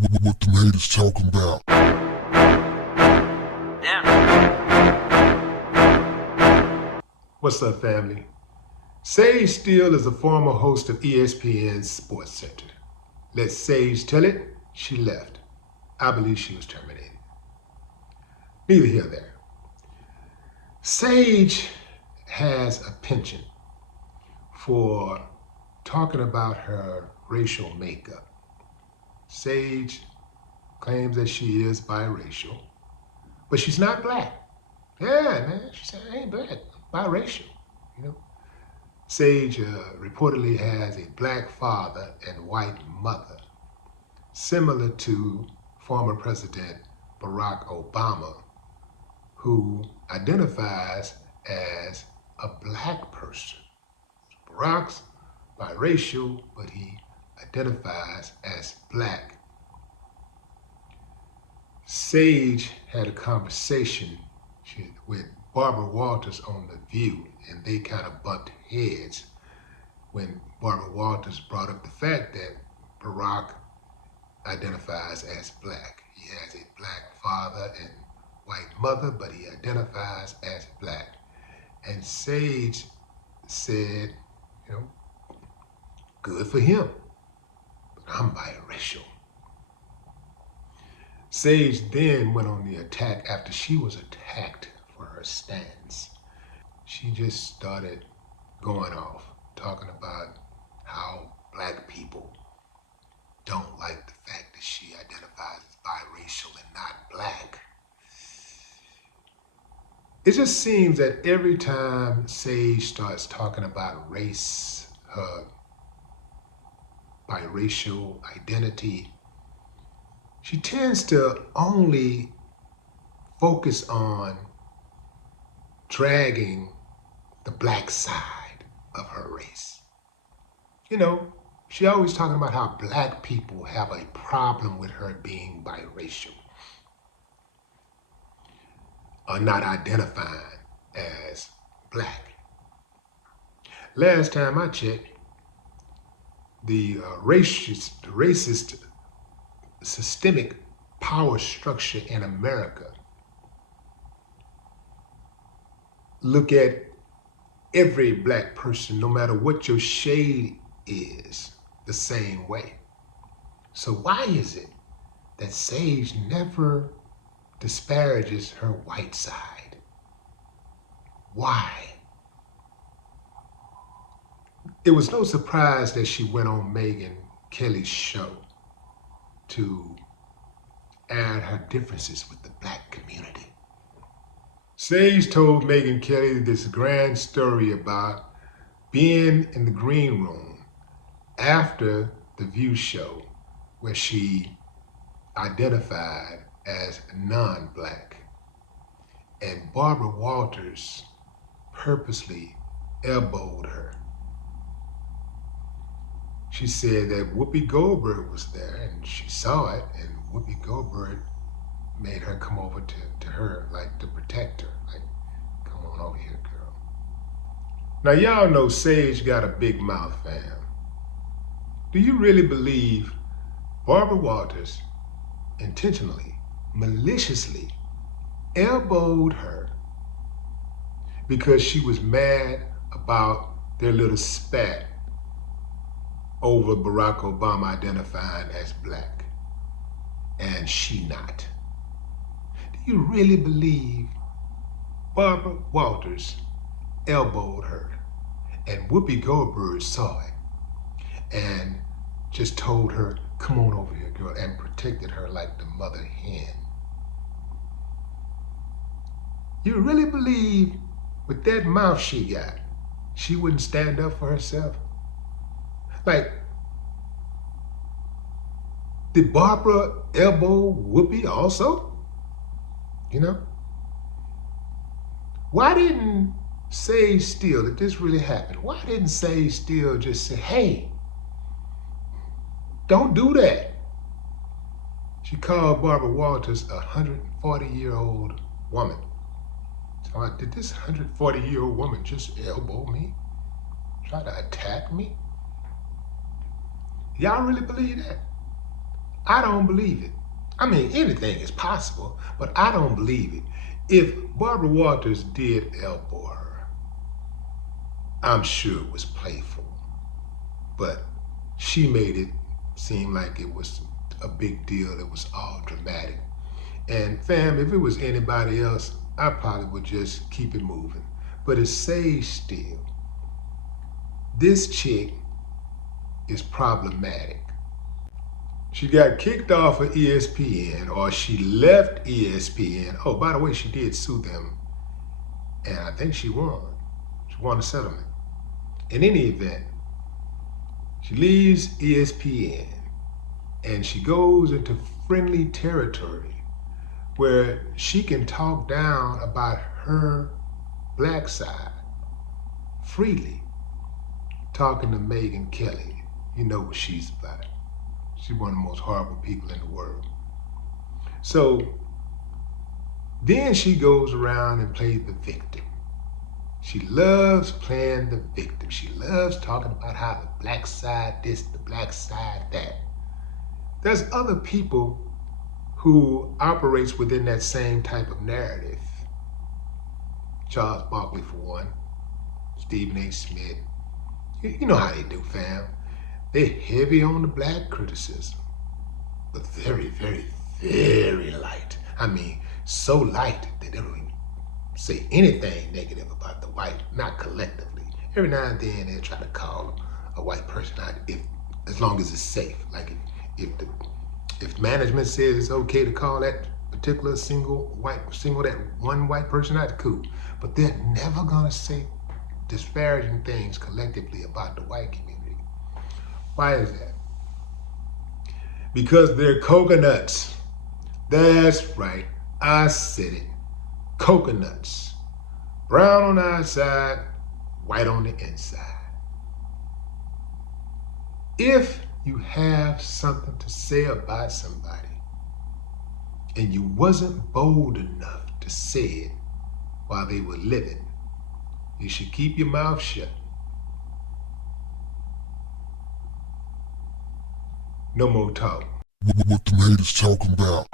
What them haters talking about? What's up, family? Sage Steele is a former host of ESPN's Sports Center. Let Sage tell it, she left. I believe she was terminated. Neither here nor there. Sage has a penchant for talking about her racial makeup. Sage claims that she is biracial, but she's not black. Yeah, man, she said, I ain't black, I'm biracial, you know. Sage reportedly has a black father and white mother, similar to former President Barack Obama, who identifies as a black person. Barack's biracial, but he identifies as black. Sage had a conversation with Barbara Walters on The View, and they kind of bumped heads when Barbara Walters brought up the fact that Barack identifies as black. He has a black father and white mother, but he identifies as black. And Sage said, you know, good for him, but I'm biracial. Sage then went on the attack after she was attacked for her stance. She just started going off, talking about how black people don't like the fact that she identifies as biracial and not black. It just seems that every time Sage starts talking about race, her biracial identity, she tends to only focus on dragging the black side of her race. You know, she always talking about how black people have a problem with her being biracial or not identifying as black. Last time I checked, the racist systemic power structure in America look at every black person, no matter what your shade is, the same way. So why is it that Sage never disparages her white side? Why? It was no surprise that she went on Megyn Kelly's show to add her differences with the black community. Sage told Megyn Kelly this grand story about being in the green room after the View show where she identified as non-black, and Barbara Walters purposely elbowed her. She said that Whoopi Goldberg was there and she saw it, and Whoopi Goldberg made her come over to her, like to protect her, like, come on over here, girl. Now y'all know Sage got a big mouth, fam. Do you really believe Barbara Walters intentionally, maliciously elbowed her because she was mad about their little spat over Barack Obama identifying as black and she not? Do you really believe Barbara Walters elbowed her and Whoopi Goldberg saw it and just told her, come on over here, girl, and protected her like the mother hen? You really believe with that mouth she got, she wouldn't stand up for herself? Like, did Barbara elbow Whoopi also? You know? Why didn't Sage Steele, if this really happened, why didn't Sage Steele just say, hey, don't do that? She called Barbara Walters a 140-year-old woman. So like, did this 140-year-old woman just elbow me? Try to attack me? Y'all really believe that? I don't believe it. I mean, anything is possible, but I don't believe it. If Barbara Walters did elbow her, I'm sure it was playful, but she made it seem like it was a big deal. It was all dramatic. And fam, if it was anybody else, I probably would just keep it moving. But it's Sage Steele. This chick is problematic. She got kicked off of ESPN, or she left ESPN. Oh, by the way, she did sue them, and I think she won. She won a settlement. In any event, she leaves ESPN, and she goes into friendly territory where she can talk down about her black side freely, talking to Megyn Kelly. You know what she's about. She's one of the most horrible people in the world. So then she goes around and plays the victim. She loves playing the victim. She loves talking about how the black side this, the black side that. There's other people who operates within that same type of narrative. Charles Barkley for one, Stephen A. Smith. You know how they do, fam. They're heavy on the black criticism, but very, very, very light. I mean, so light that they don't even say anything negative about the white, not collectively. Every now and then they try to call a white person out, as long as it's safe. Like if management says it's okay to call that particular single that one white person out, cool. But they're never gonna say disparaging things collectively about the white community. Why is that? Because they're coconuts. That's right, I said it. Coconuts. Brown on the outside, white on the inside. If you have something to say about somebody and you wasn't bold enough to say it while they were living, you should keep your mouth shut. No more talk. What the haters talking about?